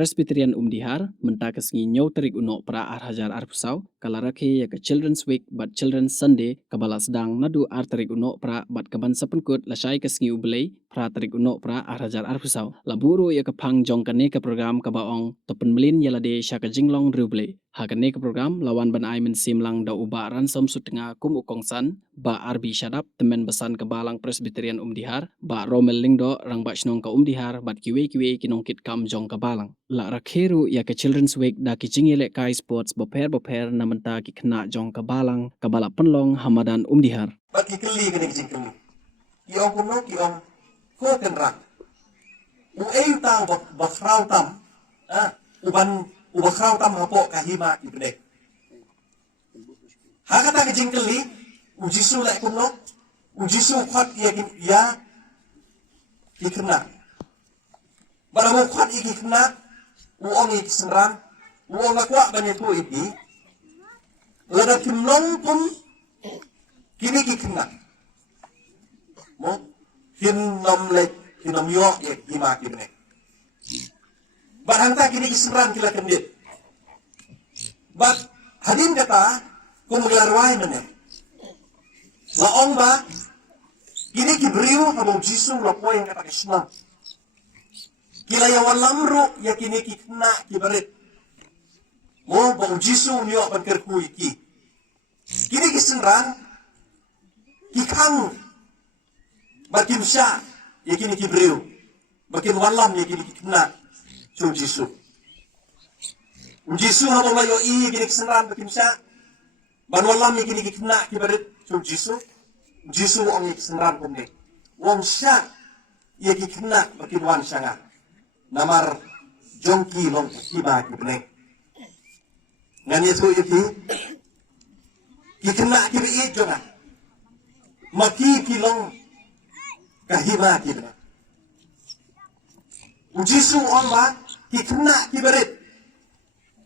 Presbyterian Umdihar menta kesngi nyau terik unok pra hajar pusau kala rakhe ya ke Children's Week but Children's Sunday kabala sedang nadu terik unok pra bat kaban sapenkut lasai kesngi ubelai pra terik unok pra hajar pusau laburu ya ke pang jong kane ke program kabaong topen melin yalade syaka jinglong rubelai hakane ke program lawan ban ai men simlang da uba ransom sutengah kum ukongsan ba arbi syadap temen besan kebalang Presbyterian Umdihar ba romel lingdo rang ba shnong ka Umdihar bat kiwe kinong kit kam jong kebalang la rakheru ya ke Children's Week da kicing yelek kai sports boper na menta ki kena jong kebalang kabala penlong Hamadan Umdihar bagi keli kene kicing keli kiong kuno kiong ko kenra u ei tang bakrau tam ubakrau tam hapo kahima ibne hakata kicing keli ujisu lek kuno ujisu khat ya kena barang khat iki kena uong iki senran uong nakwa banyak tu iki lada kimlong pun kini kena mo hinom lek hinom yo ya gima kini barang tak kini senran kila kendit bat hadin kata kumgelarwai mana laong ba kini kibriu habong jisu lapo yang kata kisna kila yang walamru ya kini kikna kibarit mo bang jisu niyo bankerku iki kini kisenran kikang bakin sya ya kini kibriu bakin walam ya kini kikna cum jisu habong layo i kini kisenran bakin sya ban walam ya kini kikna kibarit cum jisu ang kisenran kumde wong sya ya kikna bakin wan syanga namar jongki long kiba kibne ngan yesu iki kikena kibi jonga maki kilong kahima kibne ujisu omba kikena kiberit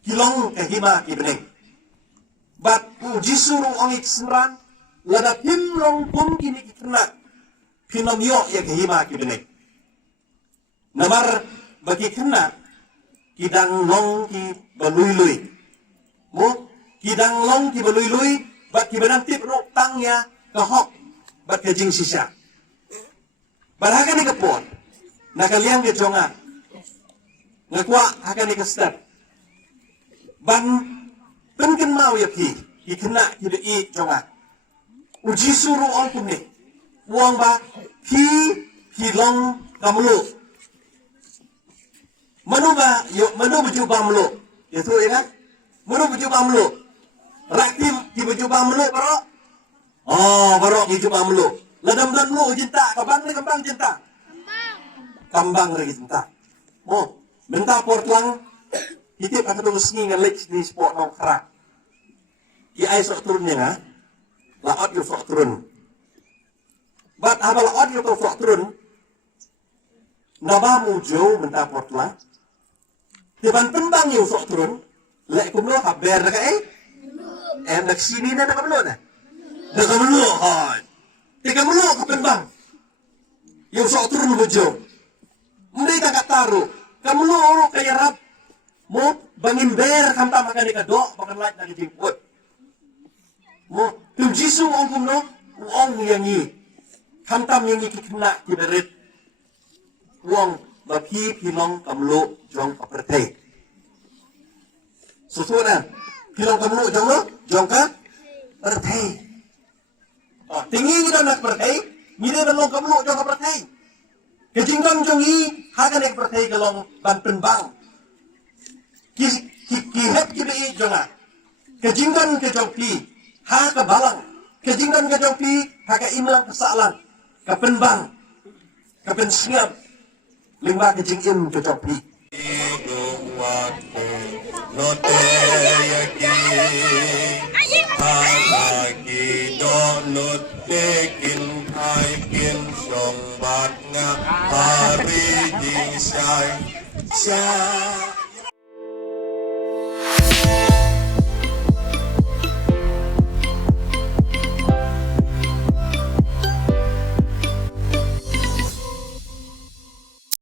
kilong kahima kibne bat ujisu ong iksenran lada himlong pum kini kikena pinomyo ya kahima kibne namar bagi kena kidang long ki belui-lui mo kidang long ki belui-lui bat ki benantip no tangnya kahok bat kajing sisa baraga ni kepon nakaliang ke jonga ngakwa akan ni kestat ban penken mau ya ki kena ki i jonga uji suru ong kumni uang ba ki long kamulu manu baju bamlo itu ya kan manu baju bamlo rakim di baju bamlo baro baju bamlo ladam dan lu cinta kembang cinta kambang lagi cinta mo minta portlang hitip aku terus ngingan lek di sport nong kerak ki ai sok turunnya nga laot yu sok turun bat abal laot yu sok turun nabamu jauh minta portlang Tiban pembang yung sok turun, lek kumlo haber na kay, nagsini na nakamlo na. Nakamlo, hon. Tikamlo ka pembang. Yung sok turun mo jo. Hindi ka kataro. Kamlo oro kaya rap. Mo, bangin ber kamta makani ka do, bakan light na kijingpot. Mo, yung jisu ang kumlo, uong yangi. Kamtam yangi kikna kiberit. Uong bagi pilong kamlo jong kapertay. Susunan, pilong kamlo jong kapertay. Tinggi kita nak pertay, mila balong kamlo jong kapertay. Kejinggang jong i, hagan ek pertay kalong ban penbang. Kihep kiri jonga. Kejinggang ke jong pi, ha kabalang. Kejinggang ke jong pi, ha ka imlang kesalan. Kapenbang, kapensingap. Lima kecing im cocok pi. Note yaki, halagi donut tekin haikin song bat nga hari jing syai.